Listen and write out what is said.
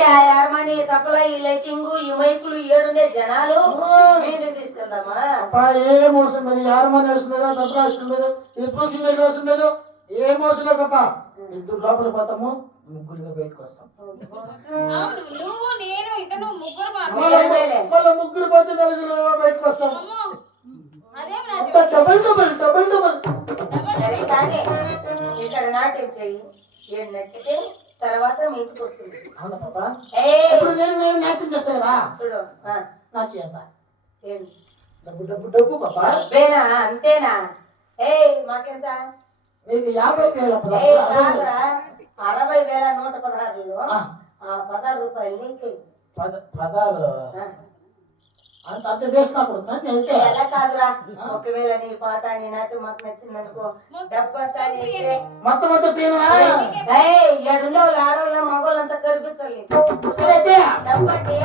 యారమని తప్పలా ఈ లైటింగ్ ఈ మైకులు ఏడుండే జనాలు మీరు తీసుకెళ్దామా ఏ మోసం లేదు యారమని వేస్తుండదు దసరా వేస్తుండదు ఇప్పుడు సింగర్ వేస్తుండదు ఏ మోసం లేదు పాప ఇద్దరు లోపల పోతాము ముగ్గురుగా బయటకు వస్తాం మళ్ళీ ముగ్గురు పోతే నలుగురు బయటకు వస్తాం డబల్ డబల్ డబల్ డబల్ సరే కానీ ఇక్కడ నాట్యం చెయ్యి ఏడు నచ్చితే తర్వాత మీకు వస్తుంది అవునా పాప ఇప్పుడు నేను నాట్యం చేస్తాను కదా చూడు నాకు ఎంత ఏం డబ్బు డబ్బు డబ్బు పాప డబ్బేనా అంతేనా మాకెంత నీకు 50,000 కాదురా 60,116లో 16 రూపాయలు నీకు 16 అంత వేసినప్పుడు వెళ్తే ఎలా కాదురా ఒకవేళ నీ పాట నీ నాటు మాకు నచ్చిందనుకో మొత్తం మొత్తం ఏడుండే వాళ్ళు ఆడవాళ్ళ మగవాళ్ళంతా కనిపించాలి డబ్బంటే